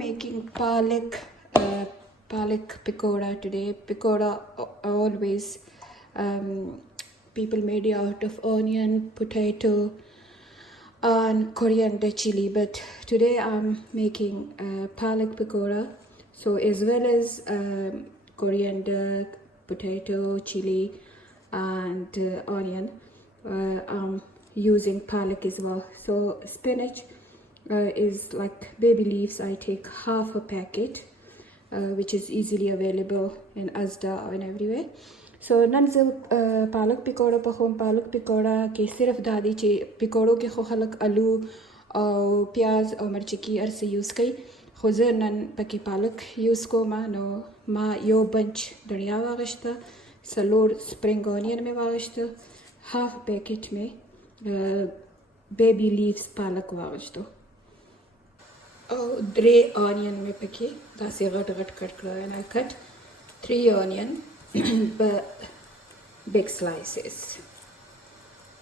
making Palak Pakora today. Pakora always people made it out of onion, potato, and coriander chili. But today I'm making Palak Pakora. So as well as coriander, potato, chili, and onion, I'm using palak as well. So spinach is like baby leaves. I take half a packet, which is easily available in Asda and everywhere. So नंजब पालक पकौड़ा पखों पालक पकौड़ा के सिर्फ दादी चे पकौड़ों के खो खलक आलू और प्याज और मिर्ची की अरसे यूज़ कई खुज़र नन पकी पालक यूज़ को माँ यो बंच धनिया वागश्ता सलोर स्प्रिंग ऑनियन में वागश्ता हाफ पैकेट में बेबी लीव्स पालक वागश्तो और 3 onion में पकी दासी गट गट कट करा and I cut 3 onion but big slices.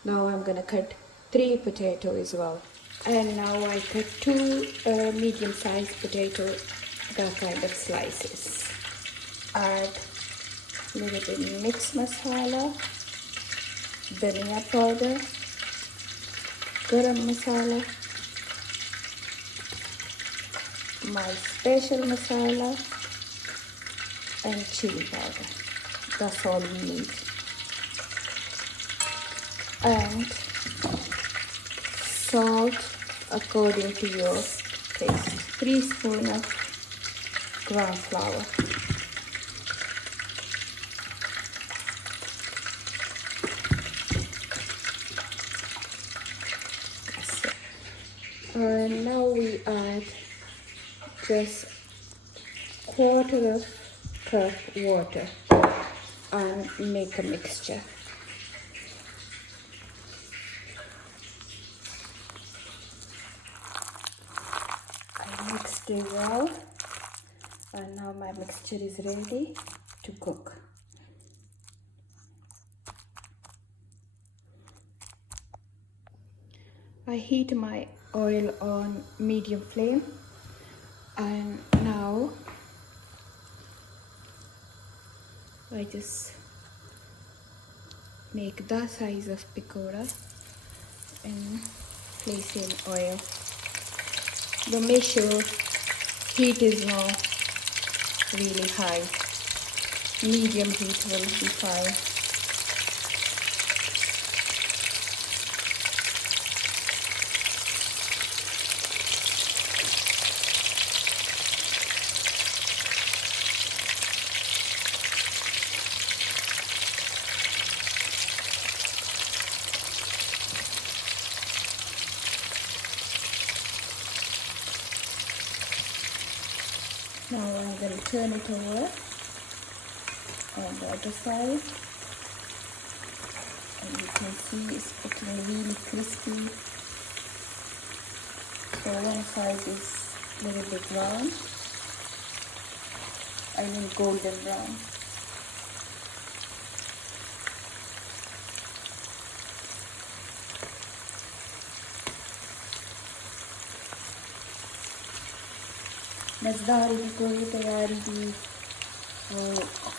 Now I'm gonna cut 3 potato as well, and now I cut 2 medium-sized potatoes, that kind of slices. Add a little bit mixed masala, dhania powder, garam masala, my special masala, and chili powder. That's all we need. And salt according to your taste. 3 spoons of ground flour. And now we add just 1/4 cup water and make a mixture. I mixed it well, and now my mixture is ready to cook. I heat my oil on medium flame, and now I just make that size of pakora and place in oil. But make sure heat is not really high. Medium heat will be fine. Now I'm going to turn it over on the other side, and you can see it's getting really crispy. So one side is a little bit brown, I mean golden brown. मज़ेदार पकौड़े तैयारी दी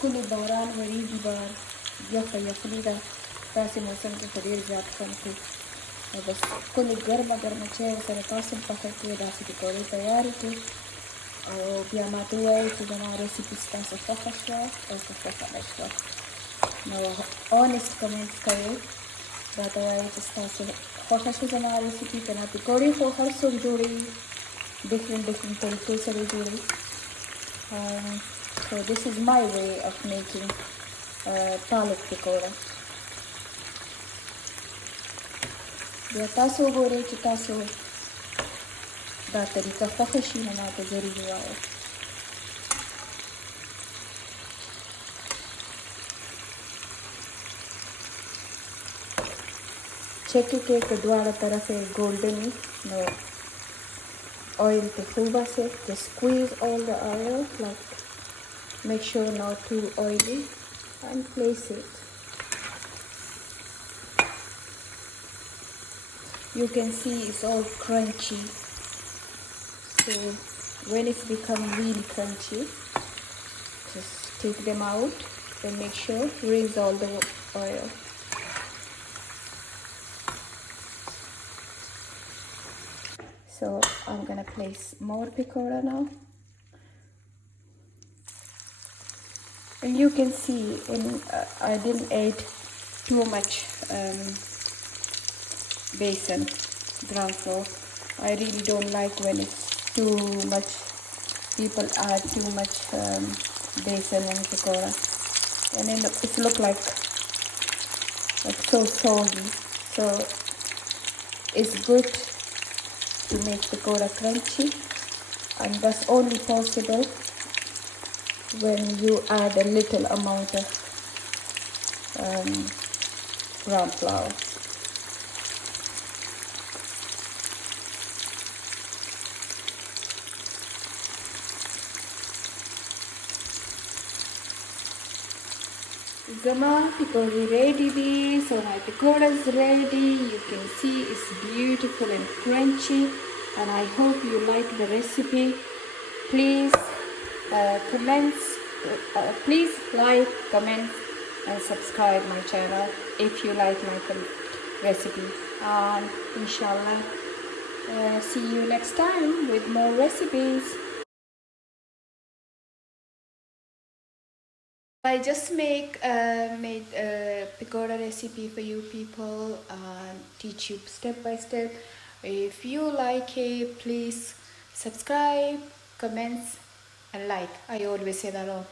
कुल बारान worry दी बार यखनी दा तासे मौसम के खरीर जात कम थे बस कुल गर्म गर्म चाय सर तासम पकड़ के दासे पकौड़े तैयारी के और बियामा तो है कि हमारी रेसिपी तासे फखशवा तासे फखशवा ना ऑनेस्ट कमेंट्स करो बताया कि तासे फखशवा हमारी रेसिपी करना पकौड़े को हर सुख जोड़ी different तरीके से जोड़ी. So this is my way of making palak pakora. या तासो गोरे कि तासो दा तरीका फखशी होना तो जरूर हुआ है. चेक के कड़वाड़ा तरफ है गोल्डन नो oil to fuba se, just squeeze all the oil, like make sure not too oily, and place it. You can see it's all crunchy, so When it's become really crunchy, just take them out and make sure rinse all the oil. So I'm gonna place more pakora now. And you can see I didn't add too much basin, ground floor. I really don't like when it's too much, people add too much basin and pakora. And then it look like so soggy. So it's good to make pakora crunchy, and that's only possible when you add a little amount of ground flour. Zama pakora ready, so my pakora is ready. You can see it's beautiful and crunchy, and I hope you like the recipe. Please please like, comment and subscribe my channel if you like my recipe. And inshallah, see you next time with more recipes. I just made a pakora recipe for you people and teach you step by step. If you like it, please subscribe, comments and like. I always say that all.